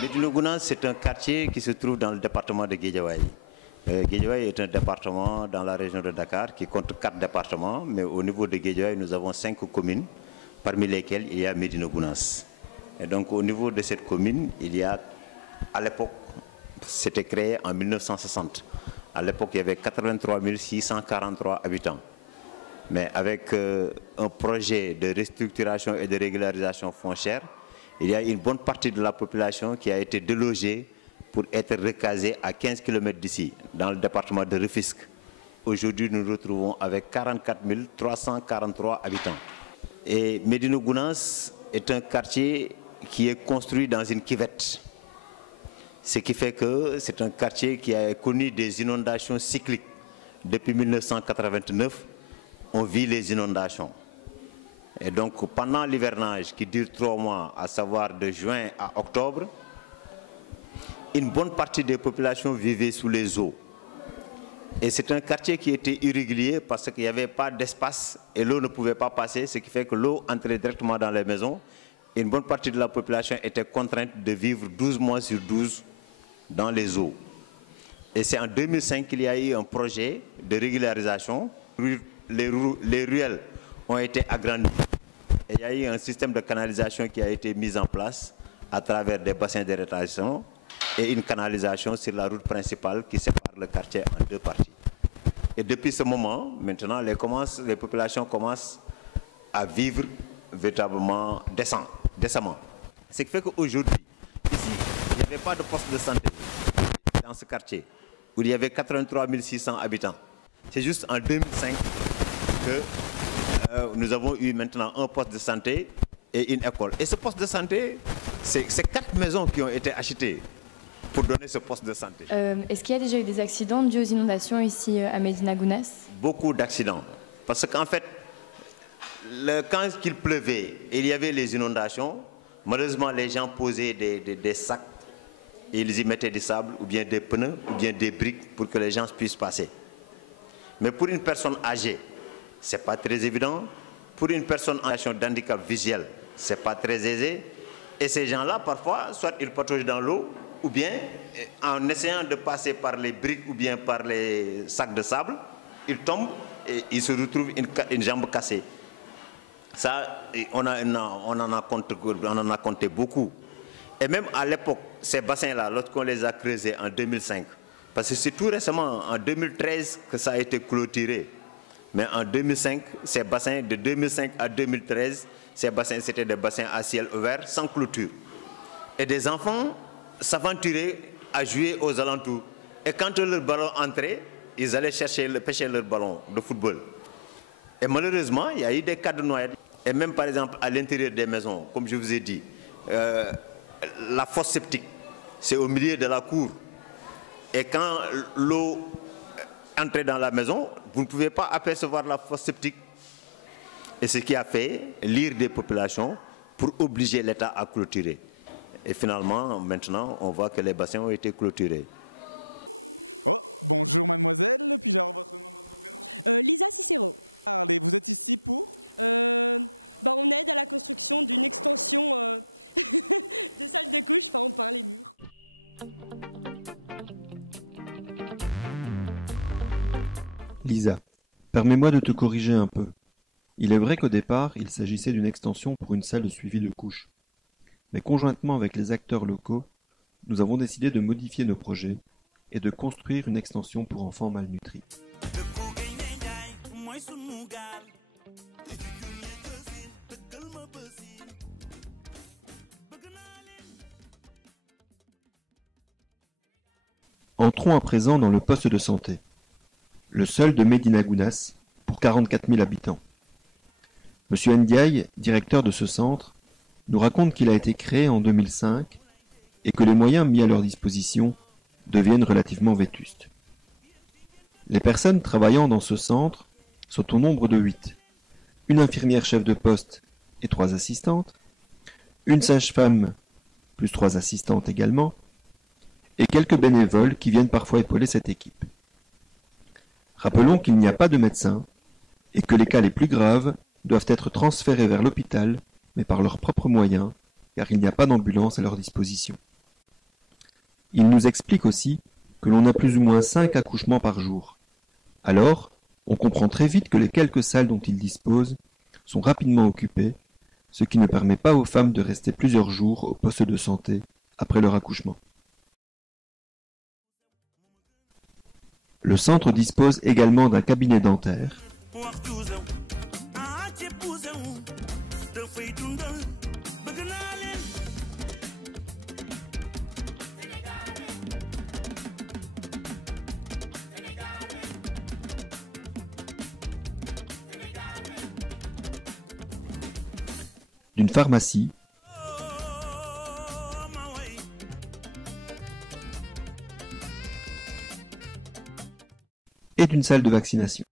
Médina Gounass, c'est un quartier qui se trouve dans le département de Guédiawaye. Guédiawaye est un département dans la région de Dakar qui compte 4 départements, mais au niveau de Guédiawaye, nous avons 5 communes, parmi lesquelles il y a Médina Gounass. Et donc au niveau de cette commune, il y a, à l'époque, c'était créé en 1960. À l'époque, il y avait 83 643 habitants. Mais avec un projet de restructuration et de régularisation foncière, il y a une bonne partie de la population qui a été délogée pour être recasée à 15 km d'ici, dans le département de Rufisque. Aujourd'hui, nous nous retrouvons avec 44 343 habitants. Et Médina Gounass est un quartier qui est construit dans une cuvette. Ce qui fait que c'est un quartier qui a connu des inondations cycliques. Depuis 1989, on vit les inondations. Et donc pendant l'hivernage qui dure 3 mois, à savoir de juin à octobre, une bonne partie des populations vivaient sous les eaux. Et c'est un quartier qui était irrégulier parce qu'il n'y avait pas d'espace et l'eau ne pouvait pas passer, ce qui fait que l'eau entrait directement dans les maisons. Une bonne partie de la population était contrainte de vivre 12 mois sur 12 dans les eaux. Et c'est en 2005 qu'il y a eu un projet de régularisation. Les ruelles ont été agrandies. Et il y a eu un système de canalisation qui a été mis en place à travers des bassins de rétention et une canalisation sur la route principale qui sépare le quartier en 2 parties. Et depuis ce moment, maintenant, les populations commencent à vivre véritablement décemment. Ce qui fait qu'aujourd'hui, ici, il n'y avait pas de poste de santé dans ce quartier, où il y avait 83 600 habitants. C'est juste en 2005 que nous avons eu maintenant un poste de santé et une école. Et ce poste de santé, c'est 4 maisons qui ont été achetées pour donner ce poste de santé. Est-ce qu'il y a déjà eu des accidents dus aux inondations ici à Médina Gounass? Beaucoup d'accidents. Parce qu'en fait, quand il pleuvait, il y avait les inondations. Malheureusement, les gens posaient des sacs et ils y mettaient du sable ou bien des pneus ou bien des briques pour que les gens puissent passer. Mais pour une personne âgée, ce n'est pas très évident. Pour une personne en situation d'handicap visuel, ce n'est pas très aisé. Et ces gens-là, parfois, soit ils pataugent dans l'eau, ou bien, en essayant de passer par les briques ou bien par les sacs de sable, ils tombent et ils se retrouvent une jambe cassée. Ça, on en a compté beaucoup. Et même à l'époque, ces bassins-là, lorsqu'on les a creusés en 2005, parce que c'est tout récemment, en 2013, que ça a été clôturé. Mais en 2005, ces bassins, de 2005 à 2013, ces bassins, c'était des bassins à ciel ouvert, sans clôture. Et des enfants s'aventuraient à jouer aux alentours. Et quand leur ballon entrait, ils allaient pêcher leur ballon de football. Et malheureusement, il y a eu des cas de noyade. Et même par exemple, à l'intérieur des maisons, comme je vous ai dit, la fosse septique, c'est au milieu de la cour. Et quand l'eau entrait dans la maison, vous ne pouvez pas apercevoir la fosse septique. Et ce qui a fait l'ire des populations pour obliger l'État à clôturer. Et finalement, maintenant, on voit que les bassins ont été clôturés. Lisa, permets-moi de te corriger un peu. Il est vrai qu'au départ, il s'agissait d'une extension pour une salle de suivi de couches. Mais conjointement avec les acteurs locaux, nous avons décidé de modifier nos projets et de construire une extension pour enfants malnutris. Entrons à présent dans le poste de santé. Le seul de Médina Gounass, pour 44 000 habitants. Monsieur Ndiaye, directeur de ce centre, nous raconte qu'il a été créé en 2005 et que les moyens mis à leur disposition deviennent relativement vétustes. Les personnes travaillant dans ce centre sont au nombre de 8. Une infirmière chef de poste et 3 assistantes, une sage-femme plus 3 assistantes également, et quelques bénévoles qui viennent parfois épauler cette équipe. Rappelons qu'il n'y a pas de médecin et que les cas les plus graves doivent être transférés vers l'hôpital, mais par leurs propres moyens, car il n'y a pas d'ambulance à leur disposition. Il nous explique aussi que l'on a plus ou moins 5 accouchements par jour. Alors, on comprend très vite que les quelques salles dont ils disposent sont rapidement occupées, ce qui ne permet pas aux femmes de rester plusieurs jours au poste de santé après leur accouchement. Le centre dispose également d'un cabinet dentaire, d'une pharmacie et d'une salle de vaccination.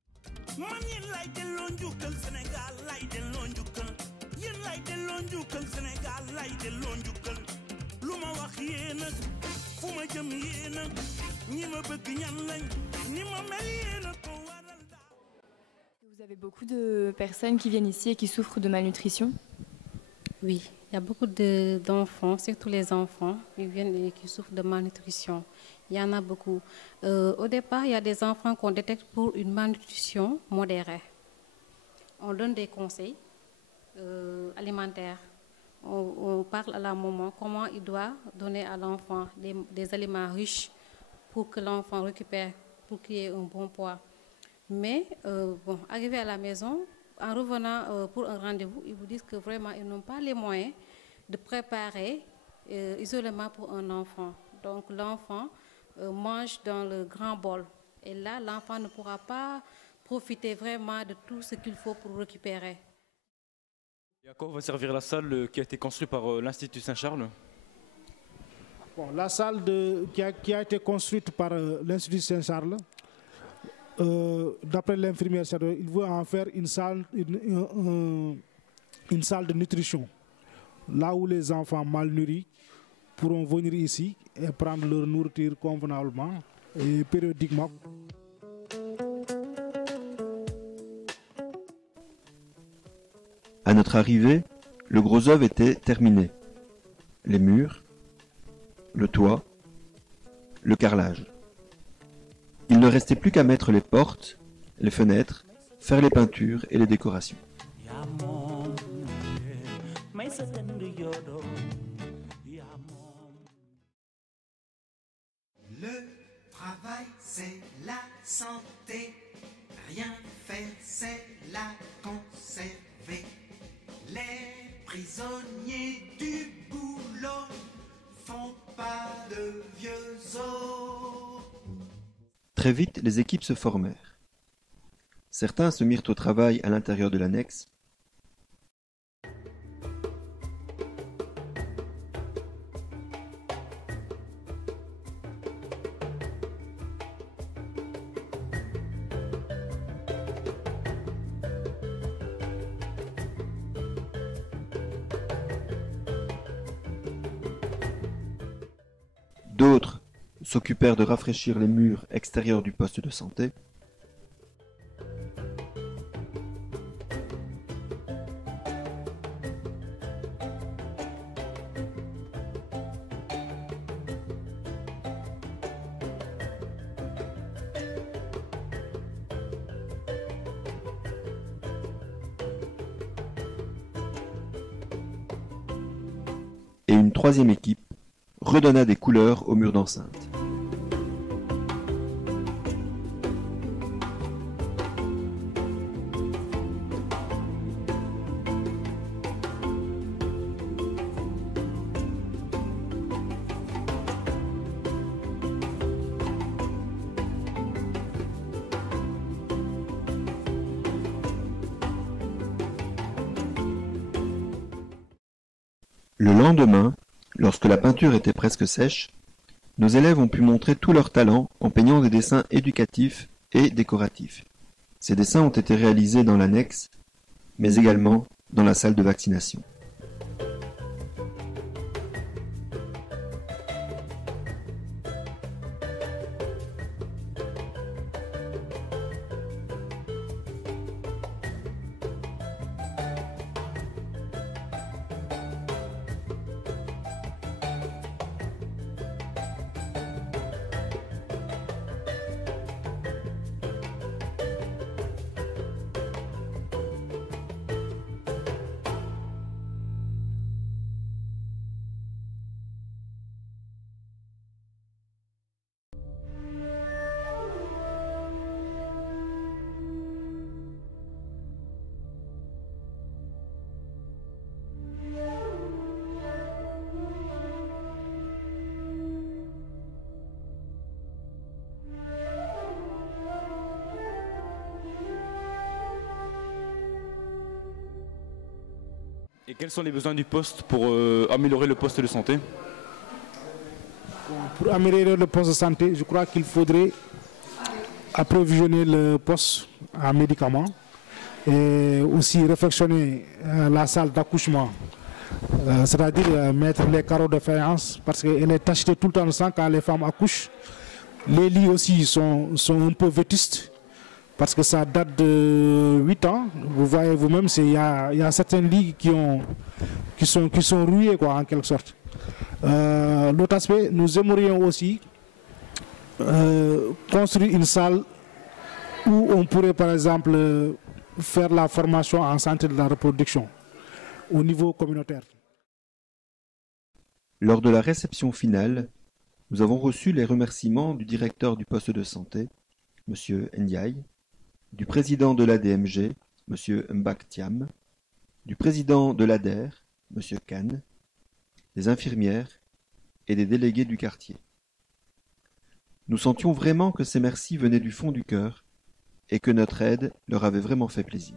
Vous avez beaucoup de personnes qui viennent ici et qui souffrent de malnutrition? Oui, il y a beaucoup d'enfants, surtout les enfants, qui viennent et qui souffrent de malnutrition. Il y en a beaucoup. Au départ, il y a des enfants qu'on détecte pour une malnutrition modérée. On donne des conseils alimentaires. On parle à la maman comment il doit donner à l'enfant des aliments riches pour que l'enfant récupère, pour qu'il y ait un bon poids. Mais arrivé à la maison, en revenant pour un rendez-vous, ils vous disent que vraiment ils n'ont pas les moyens de préparer isolément pour un enfant. Donc l'enfant mange dans le grand bol. Et là, l'enfant ne pourra pas profiter vraiment de tout ce qu'il faut pour récupérer. Et à quoi va servir la salle qui a été construite par l'Institut Saint-Charles? Bon, la salle qui a été construite par l'Institut Saint-Charles, d'après l'infirmière, il veut en faire une salle de nutrition. Là où les enfants mal nourris pourront venir ici et prendre leur nourriture convenablement et périodiquement. À notre arrivée, le gros œuvre était terminé. Les murs, le toit, le carrelage. Il ne restait plus qu'à mettre les portes, les fenêtres, faire les peintures et les décorations. Le travail, c'est la santé. Rien faire, c'est la conserver. Les prisonniers du boulot font pas de vieux os. Très vite, les équipes se formèrent. Certains se mirent au travail à l'intérieur de l'annexe. D'autres s'occupèrent de rafraîchir les murs extérieurs du poste de santé. Et une troisième équipe redonna des couleurs aux murs d'enceinte. Le lendemain, lorsque la peinture était presque sèche, nos élèves ont pu montrer tout leur talent en peignant des dessins éducatifs et décoratifs. Ces dessins ont été réalisés dans l'annexe, mais également dans la salle de vaccination. Et quels sont les besoins du poste pour améliorer le poste de santé? Pour améliorer le poste de santé, je crois qu'il faudrait approvisionner le poste en médicaments et aussi réfectionner la salle d'accouchement, c'est-à-dire mettre les carreaux de faïence parce qu'elle est tachetée tout le temps de sang quand les femmes accouchent. Les lits aussi sont un peu vétustes parce que ça date de 8 ans. Vous voyez vous-même, il y a certains lits qui sont rouillés quoi, en quelque sorte. L'autre aspect, nous aimerions aussi construire une salle où on pourrait par exemple faire la formation en santé de la reproduction au niveau communautaire. Lors de la réception finale, nous avons reçu les remerciements du directeur du poste de santé, M. Ndiaye, du président de l'ADMG, M. Mbak Thiam, du président de l'ADER, M. Khan, des infirmières et des délégués du quartier. Nous sentions vraiment que ces merci venaient du fond du cœur et que notre aide leur avait vraiment fait plaisir.